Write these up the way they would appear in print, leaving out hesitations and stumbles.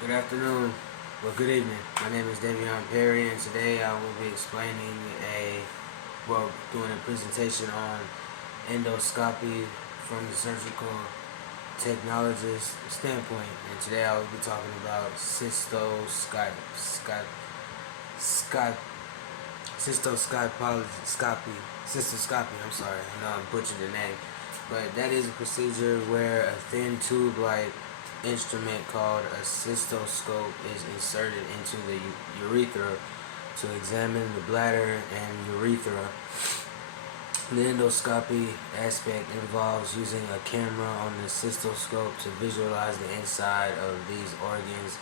Good afternoon, well, good evening. My name is Davion Perry, and today I will be explaining doing a presentation on endoscopy from the surgical technologist standpoint. And today I will be talking about cystoscopy. I'm sorry, I know I butchered the name, but that is a procedure where a thin tube-like instrument called a cystoscope is inserted into the urethra to examine the bladder and urethra. The endoscopy aspect involves using a camera on the cystoscope to visualize the inside of these organs.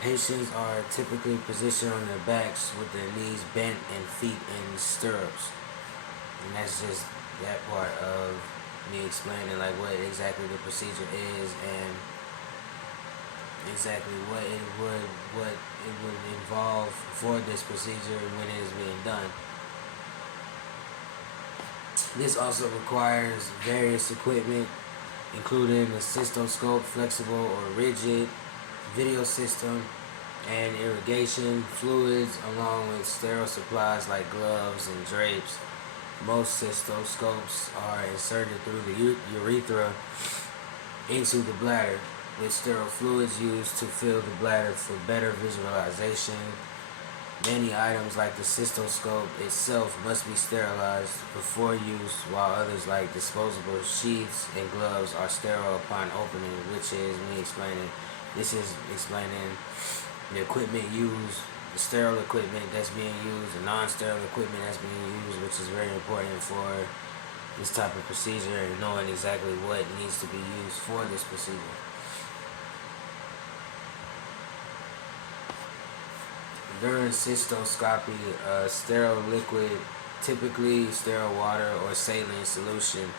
Patients are typically positioned on their backs with their knees bent and feet in stirrups. And that's just that part of me explaining like what exactly the procedure is and exactly what it would involve for this procedure when it is being done. This also requires various equipment, including a cystoscope, flexible or rigid, video system, and irrigation fluids, along with sterile supplies like gloves and drapes. Most cystoscopes are inserted through the urethra into the bladder, with sterile fluids used to fill the bladder for better visualization. Many items like the cystoscope itself must be sterilized before use, while others like disposable sheaths and gloves are sterile upon opening, which is me explaining. This is explaining the equipment used, the sterile equipment that's being used, the non-sterile equipment that's being used, which is very important for this type of procedure and knowing exactly what needs to be used for this procedure. During cystoscopy, a sterile liquid, typically sterile water or saline solution,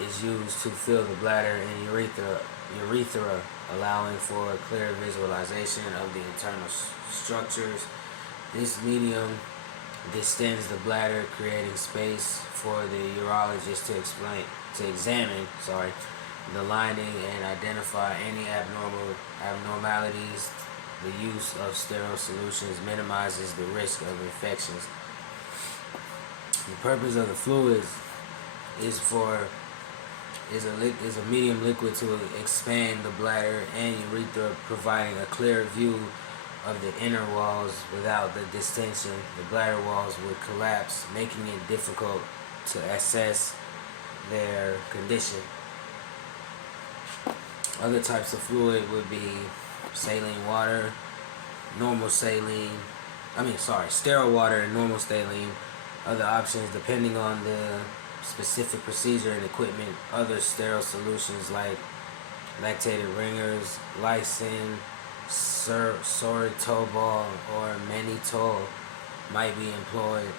is used to fill the bladder and urethra, allowing for a clear visualization of the internal structures. This medium distends the bladder, creating space for the urologist to examine the lining and identify any abnormalities. The use of sterile solutions minimizes the risk of infections. The purpose of the fluids is a medium liquid to expand the bladder and urethra, providing a clear view of the inner walls. Without the distension, the bladder walls would collapse, making it difficult to assess their condition. Other types of fluid would be saline water, sterile water and normal saline. Other options, depending on the specific procedure and equipment, other sterile solutions like lactated ringers, lysine, soritol, or mannitol might be employed,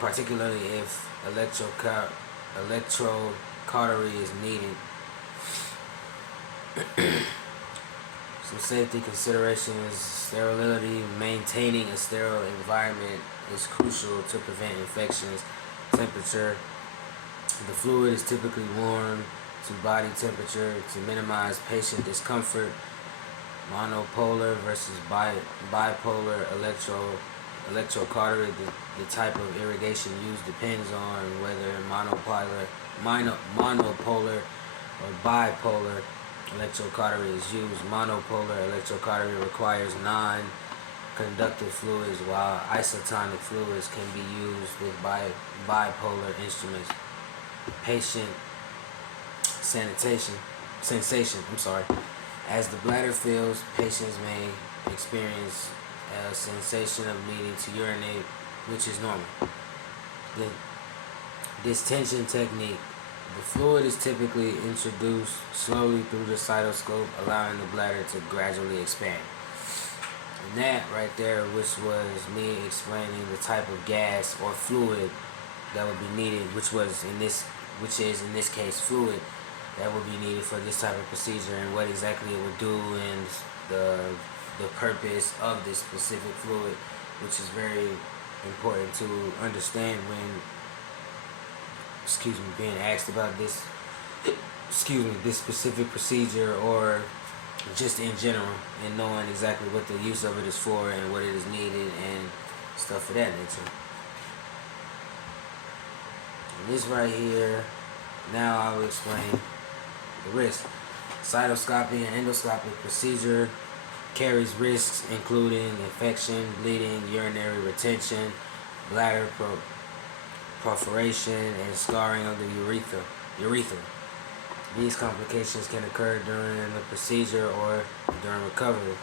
particularly if electrocautery is needed. Some safety considerations: sterility. Maintaining a sterile environment is crucial to prevent infections. Temperature. The fluid is typically warm to body temperature to minimize patient discomfort. Monopolar versus bipolar electrocautery. The type of irrigation used depends on whether monopolar or bipolar electrocautery is used. Monopolar electrocautery requires non-conductive fluids, while isotonic fluids can be used with bipolar instruments. Patient sensation. As the bladder fills, patients may experience a sensation of needing to urinate, which is normal. The distension technique. The fluid is typically introduced slowly through the cystoscope, allowing the bladder to gradually expand. And that right there, which was me explaining the type of gas or fluid that would be needed, which is in this case fluid that would be needed for this type of procedure, and what exactly it would do, and the purpose of this specific fluid, which is very important to understand when being asked about this specific procedure or just in general, and knowing exactly what the use of it is for and what it is needed and stuff of that nature. And this right here, now I will explain the risk. Cystoscopy and endoscopic procedure carries risks including infection, bleeding, urinary retention, bladder perforation, and scarring of the urethra. These complications can occur during the procedure or during recovery.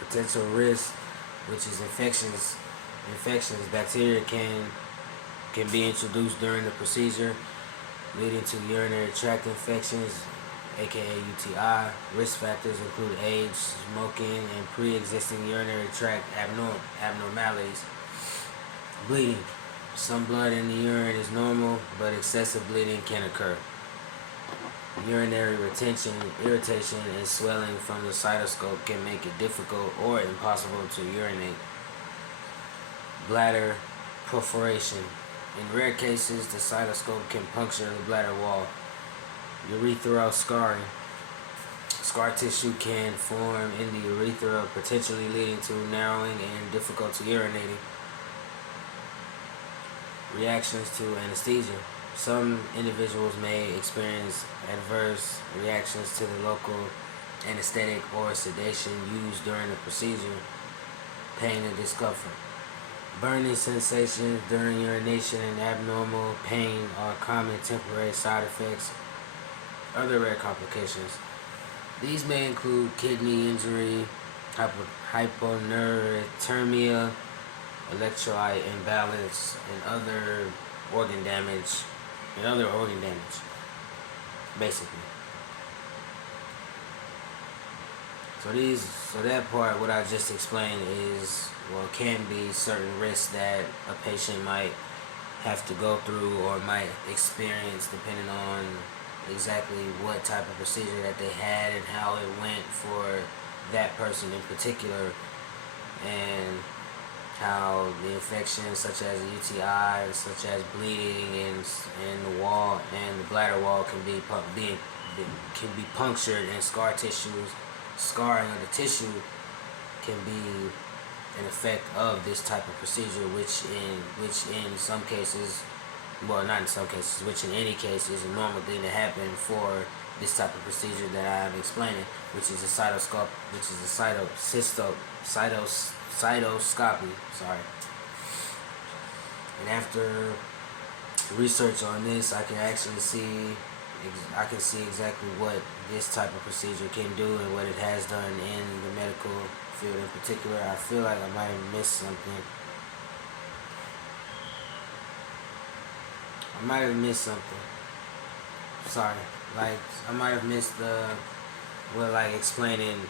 Potential risk, which is infections. Bacteria can be introduced during the procedure, leading to urinary tract infections, aka UTI. Risk factors include age, smoking, and pre-existing urinary tract abnormalities. Bleeding. Some blood in the urine is normal, but excessive bleeding can occur. Urinary retention, irritation, and swelling from the cystoscope can make it difficult or impossible to urinate. Bladder perforation. In rare cases, the cystoscope can puncture the bladder wall. Urethral scarring. Scar tissue can form in the urethra, potentially leading to narrowing and difficulty urinating. Reactions to anesthesia. Some individuals may experience adverse reactions to the local anesthetic or sedation used during the procedure. Pain and discomfort. Burning sensations during urination and abnormal pain are common temporary side effects. Other rare complications. These may include kidney injury, hyponatremia, electrolyte imbalance, and other organ damage, basically. So that part, what I just explained is, well, can be certain risks that a patient might have to go through or might experience depending on exactly what type of procedure that they had and how it went for that person in particular, and how the infections such as UTI, such as bleeding and the wall and the bladder wall can be punctured, and scarring of the tissue can be an effect of this type of procedure, which in some cases, well, not in some cases, which in any case is a normal thing to happen for this type of procedure that I'm explaining, which is a cystoscopy. Sorry. And after research on this, I can see exactly what this type of procedure can do and what it has done in the medical field in particular. I feel like I might have missed something. Sorry. Like, I might have missed explaining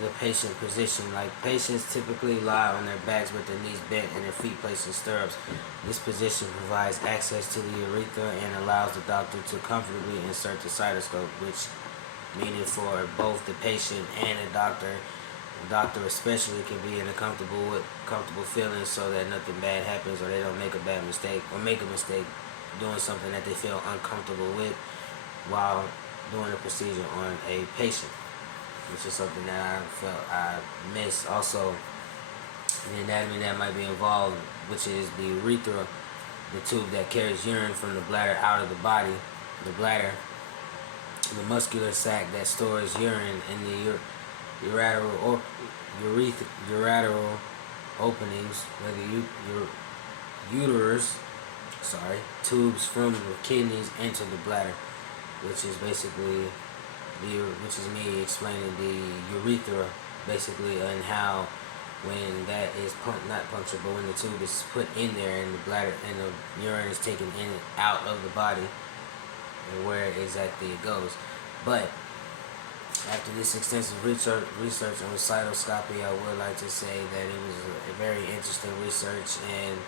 the patient position. Like, patients typically lie on their backs with their knees bent and their feet placed in stirrups. This position provides access to the urethra and allows the doctor to comfortably insert the cystoscope, which meaning for both the patient and the doctor. The doctor especially can be in a comfortable feeling so that nothing bad happens, or they don't make a bad mistake or make a mistake doing something that they feel uncomfortable with while doing a procedure on a patient, which is something that I felt I missed. Also, the anatomy that might be involved, which is the urethra, the tube that carries urine from the bladder out of the body, the bladder, the muscular sac that stores urine in the ureteral openings, where the uterus, tubes from the kidneys enter the bladder, which is basically which is me explaining the urethra, basically, and how when that is not punctured, but when the tube is put in there and the bladder and the urine is taken in and out of the body, and where exactly it goes. But after this extensive research on cystoscopy, I would like to say that it was a very interesting research and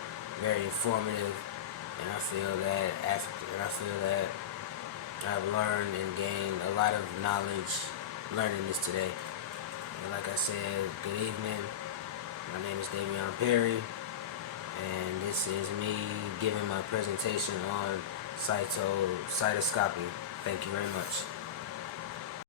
very informative, and I feel that I've learned and gained a lot of knowledge learning this today. And like I said, good evening. My name is Davion Perry, and this is me giving my presentation on cystoscopy. Thank you very much.